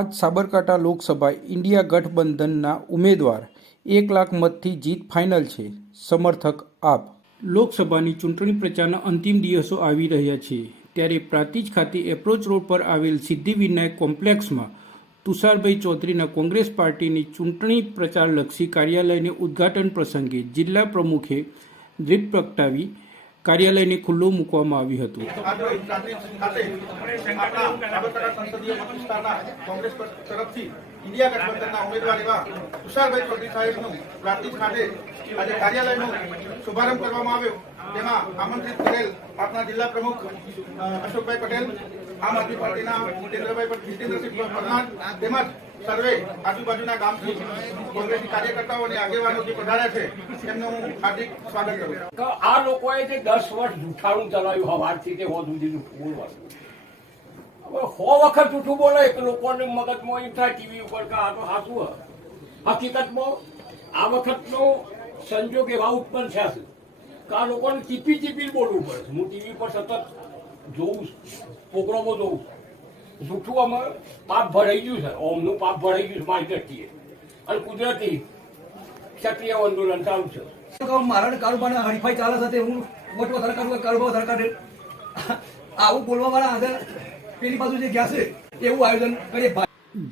આજ સાબરકાંઠા લોકસભા ઇન્ડિયા ગઠબંધનના ઉમેદવાર 1 લાખ મતથી જીત ફાઇનલ છે. સમર્થક આપ. લોકસભાની ચૂંટણી પ્રચારના અંતિમ દિવસો આવી રહ્યા છે ત્યારે પ્રાંતિજ ખાતે એપ્રોચ રોડ પર આવેલ સિદ્ધિવિનાયક કોમ્પ્લેક્સમાં તુષારભાઈ ચૌધરીના કોંગ્રેસ પાર્ટીની ચૂંટણી પ્રચારલક્ષી કાર્યાલયને ઉદ્ઘાટન પ્રસંગે જિલ્લા પ્રમુખે દીપ પ્રગટાવી કાર્યાલયને ખુલ્લું મૂકવામાં આવ્યું હતું. કોંગ્રેસ તરફથી ઇન્ડિયા ગઠબંધનના ઉમેદવાર એવા તુષારભાઈ ચૌધરી સાહેબનું પ્રાંતિજ ખાતે આજે કાર્યાલયનો શુભારંભ કરવામાં આવ્યો. તેમાં આમંત્રિત કરેલ આપના જિલ્લા પ્રમુખ અશોકભાઈ પટેલ, આમ આદમી પાર્ટીના જીતેન્દ્રસિંહ પરમાર તેમજ સર્વે આજુબાજુના ગામથી કોંગ્રેસી કાર્યકર્તાઓ અને આગેવાનો જે પધાર્યા છે તેમનું હું હાર્દિક સ્વાગત કરું. આ લોકોએ જે 10 વર્ષ જૂઠાણું ચલાવ્યું હવારથી તે હોદ સુધી બોલવાનું. હવે 100 વખત જૂઠું બોલે કે લોકોને મગજમાં એમ થાય ટીવી ઉપર કે આ તો સાચું. હકીકતમાં આ વખતનો સંજોગ એવા ઉત્પન્ન થયા છે કે આ લોકોને ચીપી બોલવું પડે. હું ટીવી પર સતત જોઉં, પ્રોગ્રામો જોઉં. જૂઠું અમે પાપ ભરાઈ ગયું છે, ઓમનું પાપ ભરાઈ ગયું છે મારી દ્રષ્ટિએ, અને કુદરતી ક્ષત્રિય આંદોલન ચાલુ છે. મારા કારોબાર હરીફાઈ ચાલે છે, હું વોટ વધારે કરું, કારોબાર વધારે કાઢે, આવું બોલવા વાળા આગળ પેલી બાજુ જે ગયા છે એવું આયોજન કરીએ.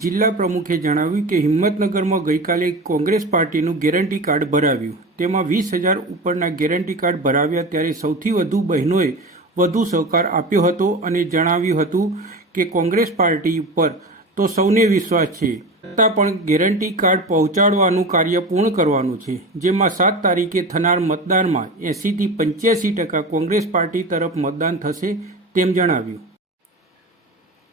જિલ્લા પ્રમુખે જણાવ્યું કે હિંમતનગરમાં ગઈકાલે કોંગ્રેસ પાર્ટીનું ગેરંટી કાર્ડ ભરાવ્યું. તેમાં 20,000 ઉપરના ગેરંટી કાર્ડ ભરાવ્યા ત્યારે સૌથી વધુ બહેનોએ વધુ સહકાર આપ્યો હતો અને જણાવ્યું હતું કે કોંગ્રેસ પાર્ટી પર તો સૌને વિશ્વાસ છે, છતાં પણ ગેરંટી કાર્ડ પહોંચાડવાનું કાર્ય પૂર્ણ કરવાનું છે, જેમાં 7 તારીખે થનાર મતદાનમાં 80થી 85% કોંગ્રેસ પાર્ટી તરફ મતદાન થશે તેમ જણાવ્યું.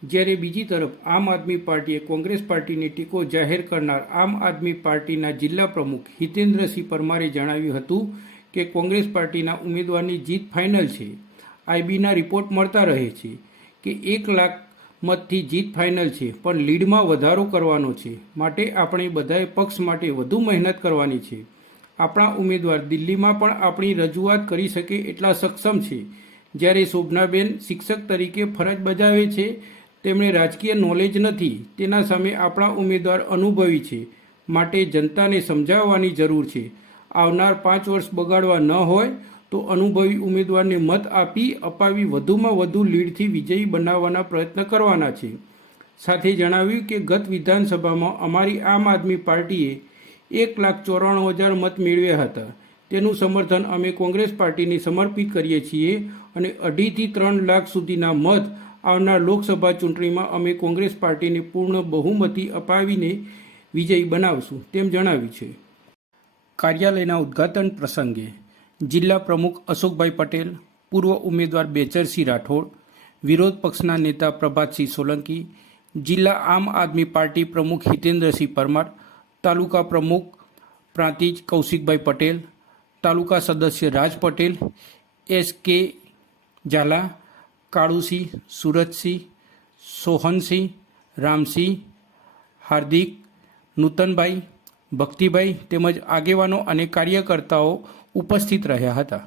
જ્યારે બીજી તરફ આમ આદમી પાર્ટીએ કોંગ્રેસ પાર્ટીને ટેકો જાહેર કરનાર આમ આદમી પાર્ટીના જિલ્લા પ્રમુખ હિતેન્દ્રસિંહ પરમારે જણાવ્યું હતું કે કોંગ્રેસ પાર્ટીના ઉમેદવારની જીત ફાઇનલ છે. આઈબીના રિપોર્ટ મળતા રહે છે કે 1 લાખ મતથી જીત ફાઇનલ છે, પણ લીડમાં વધારો કરવાનો છે, માટે આપણે બધાએ પક્ષ માટે વધુ મહેનત કરવાની છે. આપણા ઉમેદવાર દિલ્હીમાં પણ આપણી રજૂઆત કરી શકે એટલા સક્ષમ છે. જ્યારે શોભનાબેન શિક્ષક તરીકે ફરજ બજાવે છે, તેમણે રાજકીય નોલેજ નથી, તેના સામે આપણા ઉમેદવાર અનુભવી છે, માટે જનતાને સમજાવવાની જરૂર છે. આવનાર 5 વર્ષ બગાડવા ન હોય તો અનુભવી ઉમેદવારને મત અપાવી વધુમાં વધુ લીડથી વિજયી બનાવવાના પ્રયત્ન કરવાના છે. સાથે જણાવ્યું કે ગત વિધાનસભામાં અમારી આમ આદમી પાર્ટીએ 1,94,000 મત મેળવ્યા હતા. તેનું સમર્થન અમે કોંગ્રેસ પાર્ટીને સમર્પિત કરીએ છીએ અને 2.5થી 3 લાખ સુધીના મત આવનાર લોકસભા ચૂંટણીમાં અમે કોંગ્રેસ પાર્ટીને પૂર્ણ બહુમતી અપાવીને વિજયી બનાવશું તેમ જણાવ્યું છે. કાર્યાલયના ઉદ્ઘાટન પ્રસંગે જિલ્લા પ્રમુખ અશોકભાઈ પટેલ, પૂર્વ ઉમેદવાર બેચરસિંહ રાઠોડ, વિરોધ પક્ષના નેતા પ્રભાતસિંહ સોલંકી, જિલ્લા આમ આદમી પાર્ટી પ્રમુખ હિતેન્દ્રસિંહ પરમાર, તાલુકા પ્રમુખ પ્રાંતિજ કૌશિકભાઈ પટેલ, તાલુકા સદસ્ય રાજ પટેલ, SK ઝાલા, કાળુસિંહ, સુરજસિંહ, સોહનસિંહ, રામસિંહ, હાર્દિક, નૂતનભાઈ, ભક્તિભાઈ તેમજ આગેવાનો અને કાર્યકર્તાઓ ઉપસ્થિત રહ્યા હતા.